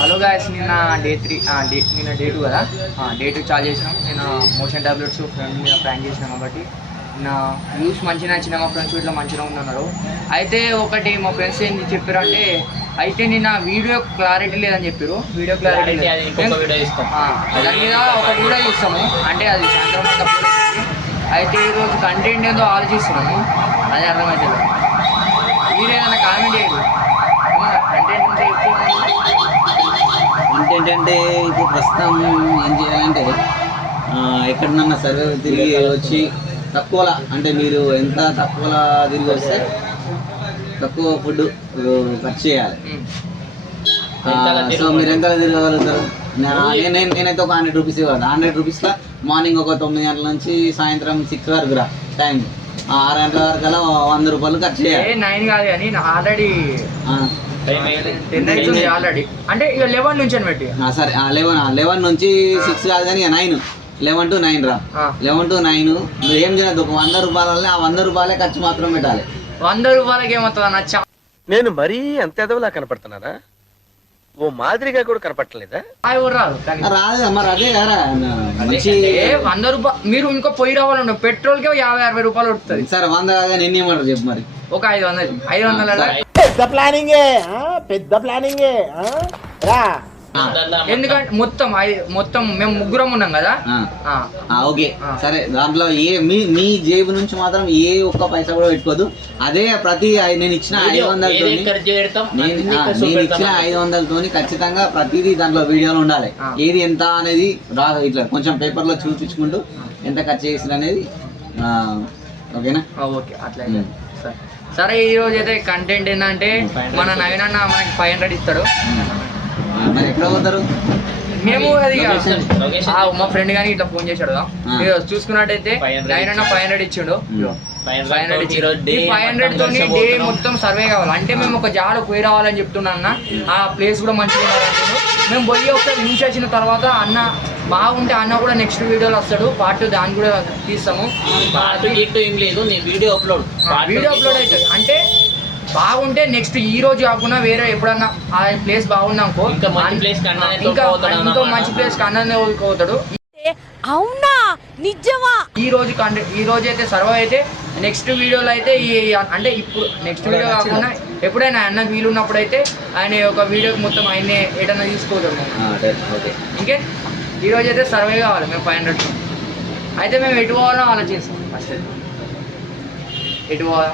Hello guys, నిన్న day 2 కదా. Day 2 చాలు చేసినాం. నేను మోషన్ టాబ్లెట్స్ ఫ్రెండ్ మీద ప్లాన్ చేసినాం కాబట్టి నా వ్యూస్ మంచిగా నచ్చిన మా ఫ్రెండ్స్ ఇట్లా మంచిగా ఉందన్నారు. అయితే ఒకటి మా ఫ్రెండ్స్ ఏం చెప్పారు అంటే, అయితే నిన్న వీడియో క్లారిటీ లేదని చెప్పారు. వీడియో క్లారిటీ దాని మీద ఒక వీడియో ఇస్తాము, అంటే అది సాయంత్రం తప్ప. అయితే ఈరోజు కంటెంట్ ఏదో ఆలోచిస్తున్నాము, అది అర్థమవుతుంది. మీరు ఏదైనా కామెంట్ చేయరు, కంటెంట్ ఉంటే కంటెంట్ అంటే ఇప్పుడు ప్రస్తుతం ఏం చేయాలంటే ఎక్కడన్నా సర్వే తిరిగి వచ్చి తక్కువలా, అంటే మీరు ఎంత తక్కువలా తిరిగి వస్తే తక్కువ ఫుడ్ ఖర్చు చేయాలి. సో మీరు ఎంత తిరగలుగుతారు? నేనైతే ఒక 100 రూపీస్ ఇవ్వాలి. 100 రూపీస్లో మార్నింగ్ ఒక 9 గంటల నుంచి సాయంత్రం 6 వరకు రా టైం. 6 గంటల వరకు అలా 100 రూపాయలు ఖర్చు చేయాలి. 9 కాదు కానీ ఆల్రెడీ 10 అవుతుంది ఆల్రెడీ, అంటే ఇక 11 నుంచి అని పెట్టి సరే 11 నుంచి 6 కాదు కానీ 9, 11 to 9 రా. 11 to 9 నువ్వు ఏం చేయదు, ఒక 100 రూపాయలనే ఆ 100 రూపాయలే ఖర్చు మాత్రం పెట్టాలి. 100 రూపాయలకి ఏమవుతుంది నచ్చ. నేను మరీ అంత ఎదవలా కనపడుతున్నారా? ఓ మాదిరిగా కూడా కనపడలేదా? రాదు మరి, అదే కదా మంచి. 100 రూపాయలు మీరు ఇంకో పొయ్యి రావాలండి, పెట్రోల్ కి 50-60 రూపాయలు పడుతుంది. సరే 100 కాదు, ఎన్ని ఇవ్వమంటారు చెప్పు మరి. ఒక 500 పెద్ద ప్లానింగే రా. ఎందుకంటే మొత్తం మేము ముగ్గురం ఉన్నాం కదా. ఓకే సరే, దాంట్లో మీ జేబు నుంచి మాత్రం ఏ ఒక్క పైసా కూడా పెట్టుకోదు. అదే ప్రతి నేను ఇచ్చిన 500తోని ఖచ్చితంగా ప్రతిదీ దాంట్లో వీడియోలో ఉండాలి. ఏది ఎంత అనేది ఇట్లా కొంచెం పేపర్లో చూపించుకుంటూ ఎంత ఖర్చు చేసిన అనేది. ఓకేనా? ఓకే అట్లా. సరే, ఈ రోజు అయితే కంటెంట్ ఏంటంటే మన నవీన్ అన్న మనకి 500 ఇస్తాడు. మరి ఎక్కడ పోతారు? మేము అది మా ఫ్రెండ్ కానీ ఇట్లా ఫోన్ చేశాడు. చూసుకున్నట్టయితే 500 ఇచ్చిండు. 500 తోని డే మొత్తం సర్వే కావాలి. అంటే మేము ఒక జాడ పోయి రావాలని చెప్తున్నా అన్న. ఆ ప్లేస్ కూడా మంచిగా ఉండాలంటున్నాడు. మేము పోయి ఒకసారి యూజ్ చేసిన తర్వాత అన్న బాగుంటే అన్న కూడా నెక్స్ట్ వీడియోలో వస్తాడు. పార్ట్ దాన్ని కూడా తీస్తాము. ఏం లేదు, నీ వీడియో అప్లోడ్ అవుతుంది. అంటే బాగుంటే నెక్స్ట్ ఈ రోజు కాకుండా వేరే ఎప్పుడన్నా ఆ ప్లేస్ బాగుందనుకో, ఇంకా ఇంకో మంచి ప్లేస్ కన్నా కోలుకోతాడు. అవునా, నిజమా? ఈ రోజు అయితే సర్వ్ అయితే నెక్స్ట్ వీడియోలో అయితే అంటే ఇప్పుడు నెక్స్ట్ వీడియో కాకుండా ఎప్పుడైనా అన్నకు వీలు ఉన్నప్పుడు అయితే ఆయన ఒక వీడియోకి మొత్తం ఆయనే ఏదైనా తీసుకోతాడు. ఇంకే ఈ రోజు అయితే సర్వే కావాలి. మేము 500 అయితే మేము ఎటు పోవాలో ఆలోచిస్తాం. ఫస్ట్ ఎటు పోవాలా?